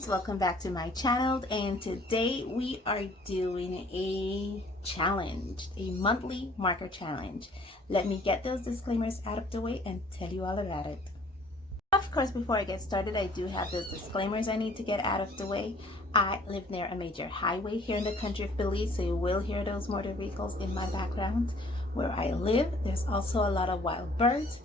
friends, welcome back to my channel, and today we are doing a challenge, a monthly marker challenge. Let me get those disclaimers out of the way and tell you all about it. Of course, before I get started, I do have those disclaimers I need to get out of the way. I live near a major highway here in the country of Belize, so you will hear those motor vehicles in my background. Where I live, there's also a lot of wild birds.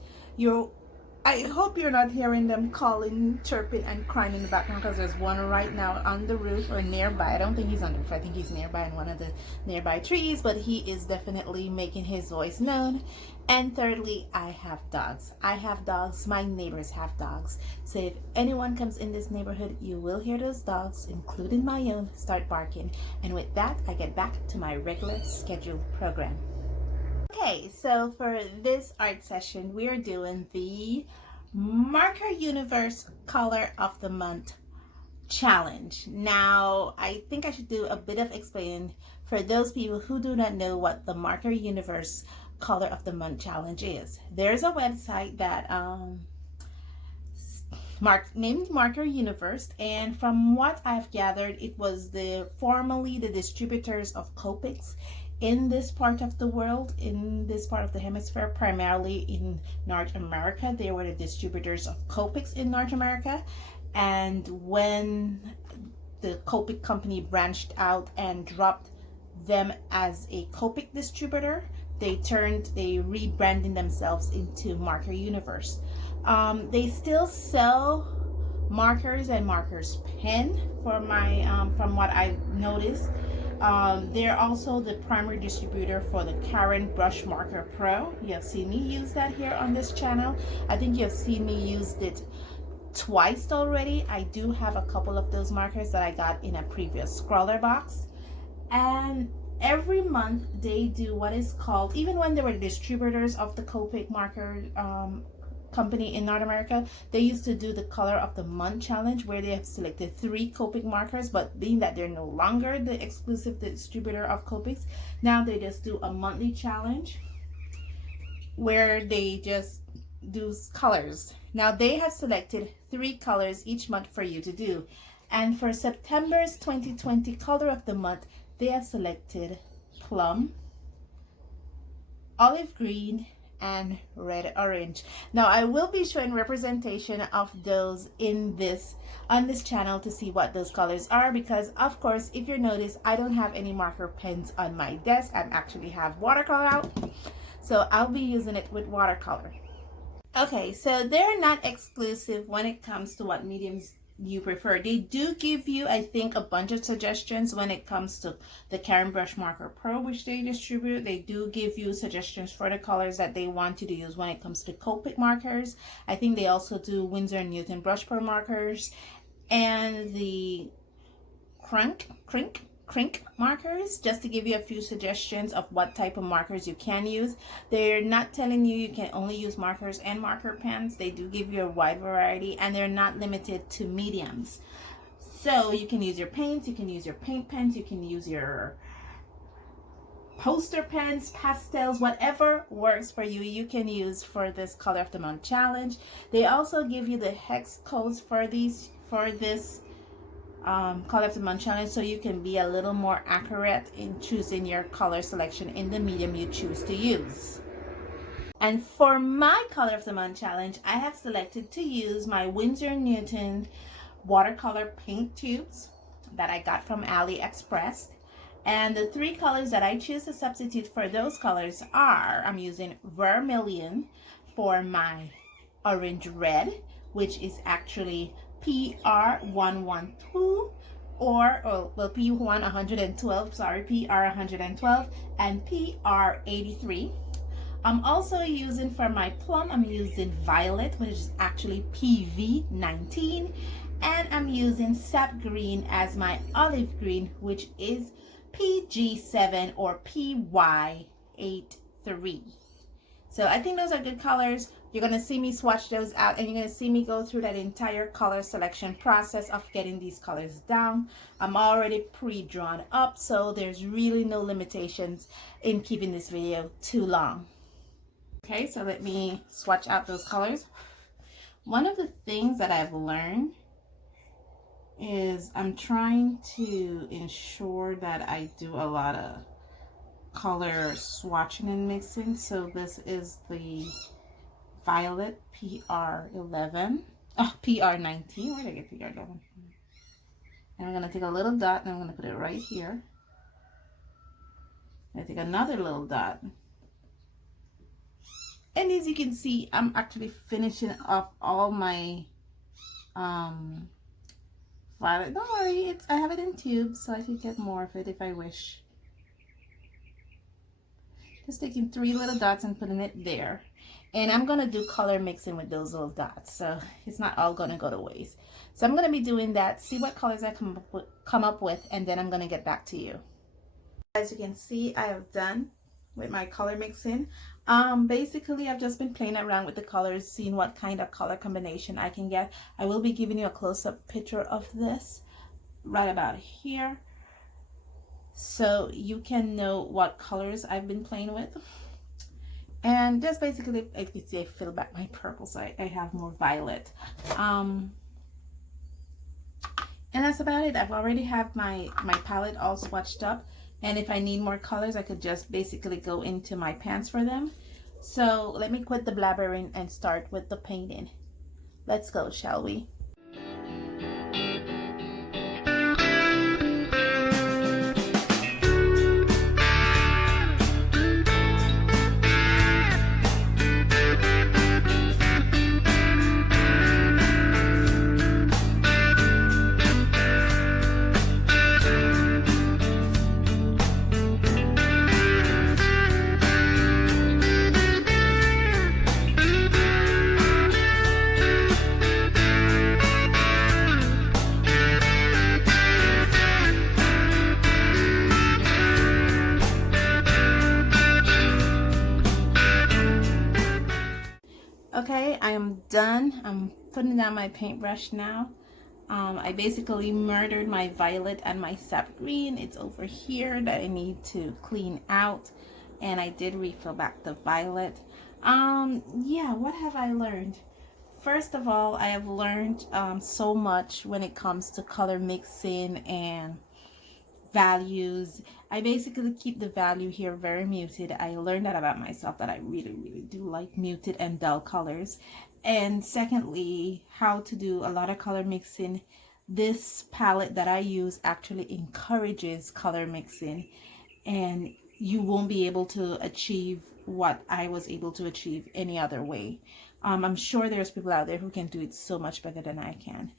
I hope you're not hearing them calling, chirping, and crying in the background, because there's one right now on the roof or nearby. I don't think he's on the roof. I think he's nearby in one of the nearby trees, but he is definitely making his voice known. And thirdly, I have dogs. I have dogs. My neighbors have dogs. So if anyone comes in this neighborhood, you will hear those dogs, including my own, start barking. And with that, I get back to my regular scheduled program. Okay, so for this art session, we are doing the Marker Universe Color of the Month Challenge. Now, I think I should do a bit of explaining for those people who do not know what the Marker Universe Color of the Month Challenge is. There's a website that named Marker Universe, and from what I've gathered, it was formerly the distributors of Copics in this part of the world, in this part of the hemisphere, primarily in North America. They were the distributors of Copics in North America, and when the Copic company branched out and dropped them as a Copic distributor, they rebranding themselves into Marker Universe. They still sell markers and markers pen for my from what I've noticed. They're also the primary distributor for the Karen Brush Marker Pro. You have seen me use that here on this channel. I think you have seen me use it twice already. I do have a couple of those markers that I got in a previous scroller box. And every month they do what is called, even when they were distributors of the Copic marker company in North America, they used to do the Color of the Month challenge, where they have selected 3 Copic markers, but being that they're no longer the exclusive distributor of Copics, now they just do a monthly challenge where they just do colors. Now they have selected 3 colors each month for you to do, and for September's 2020 Color of the Month, they have selected plum, olive green, and red orange. Now I will be showing representation of those on this channel to see what those colors are, because of course, if you notice, I don't have any marker pens on my desk. I actually have watercolor out, so I'll be using it with watercolor. Okay, so they're not exclusive when it comes to what mediums you prefer. They do give you, I think, a bunch of suggestions when it comes to the Karen Brush Marker Pro, which they distribute. They do give you suggestions for the colors that they want you to use when it comes to Copic markers. I think they also do Winsor & Newton Brush Pro markers and the Crink markers, just to give you a few suggestions of what type of markers you can use. They're not telling you can only use markers and marker pens. They do give you a wide variety, and they're not limited to mediums. So you can use your paints, you can use your paint pens, you can use your poster pens, pastels, whatever works for you, you can use for this Color of the Month challenge. They also give you the hex codes for this Color of the Month challenge, so you can be a little more accurate in choosing your color selection in the medium you choose to use. And for my Color of the Month challenge, I have selected to use my Winsor & Newton watercolor paint tubes that I got from AliExpress. And the 3 colors that I choose to substitute for those colors are, I'm using vermilion for my orange red, which is actually PR112 P112, sorry, PR112 and PR83. I'm also using, for my plum, I'm using violet, which is actually PV19, and I'm using sap green as my olive green, which is PG7 or PY83. So I think those are good colors. You're going to see me swatch those out, and you're going to see me go through that entire color selection process of getting these colors down. I'm already pre-drawn up, so there's really no limitations in keeping this video too long. Okay, so let me swatch out those colors. One of the things that I've learned is I'm trying to ensure that I do a lot of color swatching and mixing. So this is the Violet PR11. Oh, PR19. Where did I get PR11? And I'm going to take a little dot and I'm going to put it right here. I take another little dot. And as you can see, I'm actually finishing off all my violet. Don't worry, I have it in tubes, so I can get more of it if I wish. Just taking 3 little dots and putting it there. And I'm going to do color mixing with those little dots, so it's not all going to go to waste. So I'm going to be doing that, see what colors I come up with, and then I'm going to get back to you. As you can see, I have done with my color mixing. Basically, I've just been playing around with the colors, seeing what kind of color combination I can get. I will be giving you a close-up picture of this right about here, so you can know what colors I've been playing with. And just basically, as you can see, I fill back my purple, so I have more violet. And that's about it. I've already have my palette all swatched up. And if I need more colors, I could just basically go into my pans for them. So let me quit the blabbering and start with the painting. Let's go, shall we? Okay, I am done. I'm putting down my paintbrush now. I basically murdered my violet and my sap green. It's over here that I need to clean out, and I did refill back the violet. Yeah, what have I learned? First of all, I have learned so much when it comes to color mixing and values. I basically keep the value here very muted. I learned that about myself, that I really do like muted and dull colors. And secondly, how to do a lot of color mixing. This palette that I use actually encourages color mixing, and you won't be able to achieve what I was able to achieve any other way. I'm sure there's people out there who can do it so much better than I can.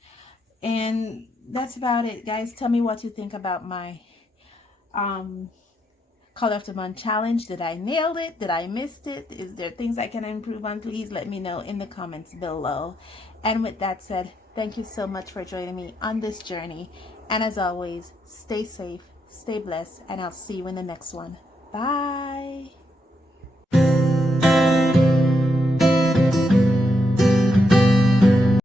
And that's about it, guys. Tell me what you think about my color of the month challenge. Did I nail it? Did I miss it? Is there things I can improve on? Please let me know in the comments below. And with that said, thank you so much for joining me on this journey. And as always, stay safe, stay blessed, and I'll see you in the next one. Bye.